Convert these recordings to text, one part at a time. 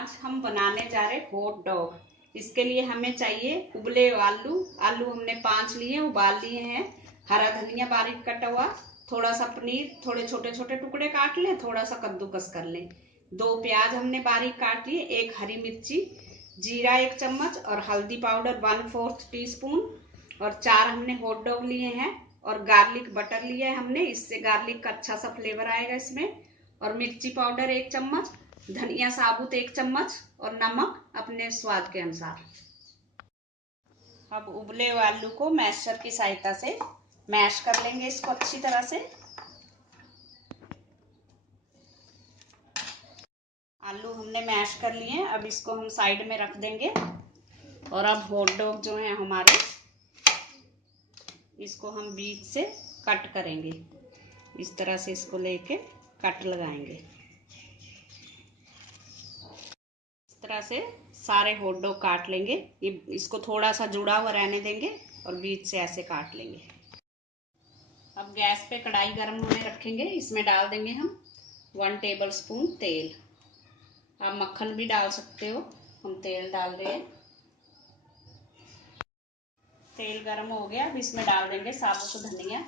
आज हम बनाने जा रहे हॉट डॉग। इसके लिए हमें चाहिए उबले आलू। आलू हमने 5 लिए, उबाल लिए हैं। हरा धनिया बारीक कटा हुआ, थोड़ा सा पनीर, थोड़े छोटे छोटे टुकड़े काट लें, थोड़ा सा कद्दूकस कर लें। 2 प्याज हमने बारीक काट लिए, 1 हरी मिर्ची, जीरा 1 चम्मच और हल्दी पाउडर 1/4 टीस्पून और 4 हमने हॉट डॉग लिए हैं और गार्लिक बटर लिया है हमने, इससे गार्लिक का अच्छा सा फ्लेवर आएगा इसमें। और मिर्ची पाउडर 1 चम्मच, धनिया साबुत 1 चम्मच और नमक अपने स्वाद के अनुसार। अब उबले हुए आलू को मैशर की सहायता से मैश कर लेंगे इसको अच्छी तरह से। आलू हमने मैश कर लिए, अब इसको हम साइड में रख देंगे। और अब हॉट डॉग जो है हमारे, इसको हम बीच से कट करेंगे। इस तरह से इसको लेके कट लगाएंगे। इस तरह से सारे हॉट डॉग काट लेंगे। ये इसको थोड़ा सा जुड़ा हुआ रहने देंगे और बीच से ऐसे काट लेंगे। अब गैस पे कढ़ाई गर्म होने रखेंगे। इसमें डाल देंगे हम 1 टेबलस्पून तेल। आप मक्खन भी डाल सकते हो, हम तेल डाल रहे हैं। तेल गर्म हो गया, अब इसमें डाल देंगे साबुत धनिया।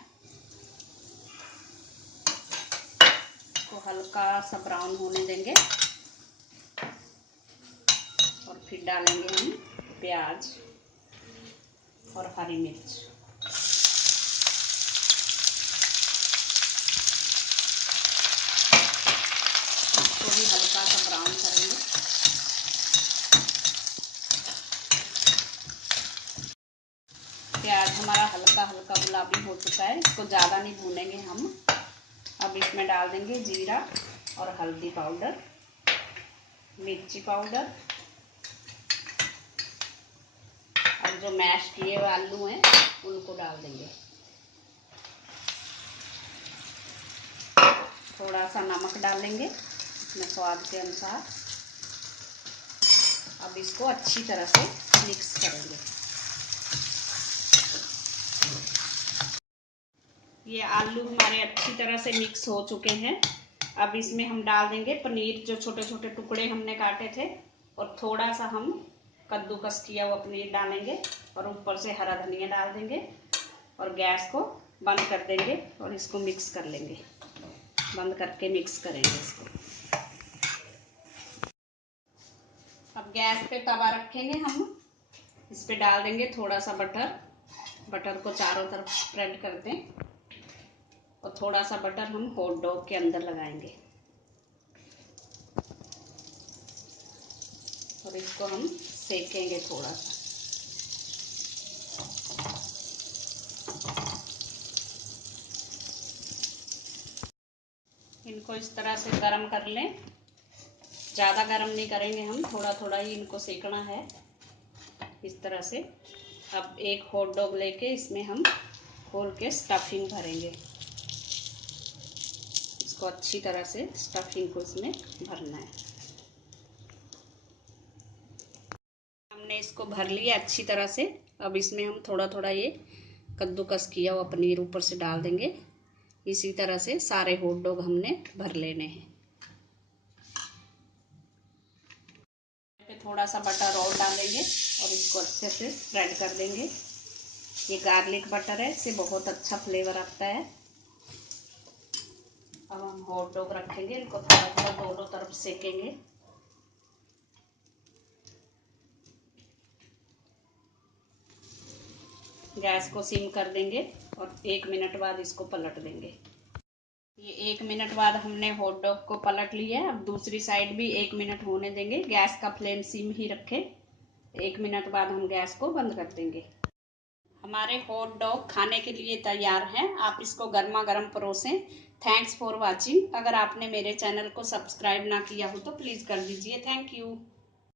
इसको हल्का सा ब्राउन होने देंगे और फिर डालेंगे हम प्याज और हरी मिर्च। इसको भी हल्का सा ब्राउन करेंगे। प्याज हमारा हल्का हल्का गुलाबी हो चुका है, इसको ज़्यादा नहीं भूनेंगे हम। अब इसमें डाल देंगे जीरा और हल्दी पाउडर, मिर्ची पाउडर, और जो मैश किए हुए आलू हैं उनको डाल देंगे। थोड़ा सा नमक डालेंगे अपने स्वाद के अनुसार। अब इसको अच्छी तरह से मिक्स करेंगे। ये आलू हमारे अच्छी तरह से मिक्स हो चुके हैं। अब इसमें हम डाल देंगे पनीर, जो छोटे छोटे टुकड़े हमने काटे थे, और थोड़ा सा हम कद्दूकस किया हुआ पनीर डालेंगे और ऊपर से हरा धनिया डाल देंगे और गैस को बंद कर देंगे और इसको मिक्स कर लेंगे। बंद करके मिक्स करेंगे इसको। अब गैस पे तवा रखेंगे हम, इस पे डाल देंगे थोड़ा सा बटर। बटर को चारों तरफ स्प्रेड कर दें और थोड़ा सा बटर हम हॉट डॉग के अंदर लगाएंगे और इसको हम सेकेंगे थोड़ा सा। इनको इस तरह से गरम कर लें, ज़्यादा गरम नहीं करेंगे हम, थोड़ा थोड़ा ही इनको सेकना है इस तरह से। अब एक हॉट डॉग लेके इसमें हम खोल के स्टफिंग भरेंगे। इसको अच्छी तरह से स्टफिंग को इसमें भरना है। हमने इसको भर लिया अच्छी तरह से। अब इसमें हम थोड़ा थोड़ा ये कद्दूकस किया हुआ पनीर ऊपर से डाल देंगे। इसी तरह से सारे हॉट डॉग हमने भर लेने हैं। थोड़ा सा बटर और डालेंगे और इसको अच्छे से स्प्रेड कर देंगे। ये गार्लिक बटर है, इससे बहुत अच्छा फ्लेवर आता है। अब हम हॉट डॉग रखेंगे, इनको थोड़ा थोड़ा दोनों तरफ सेकेंगे। गैस को सिम कर देंगे और 1 मिनट बाद इसको पलट देंगे। ये 1 मिनट बाद हमने हॉट डॉग को पलट लिया है। अब दूसरी साइड भी 1 मिनट होने देंगे। गैस का फ्लेम सिम ही रखें। 1 मिनट बाद हम गैस को बंद कर देंगे। हमारे हॉट डॉग खाने के लिए तैयार हैं। आप इसको गर्मा गर्म परोसें। Thanks for watching. अगर आपने मेरे चैनल को सब्सक्राइब ना किया हो तो प्लीज़ कर दीजिए। Thank you.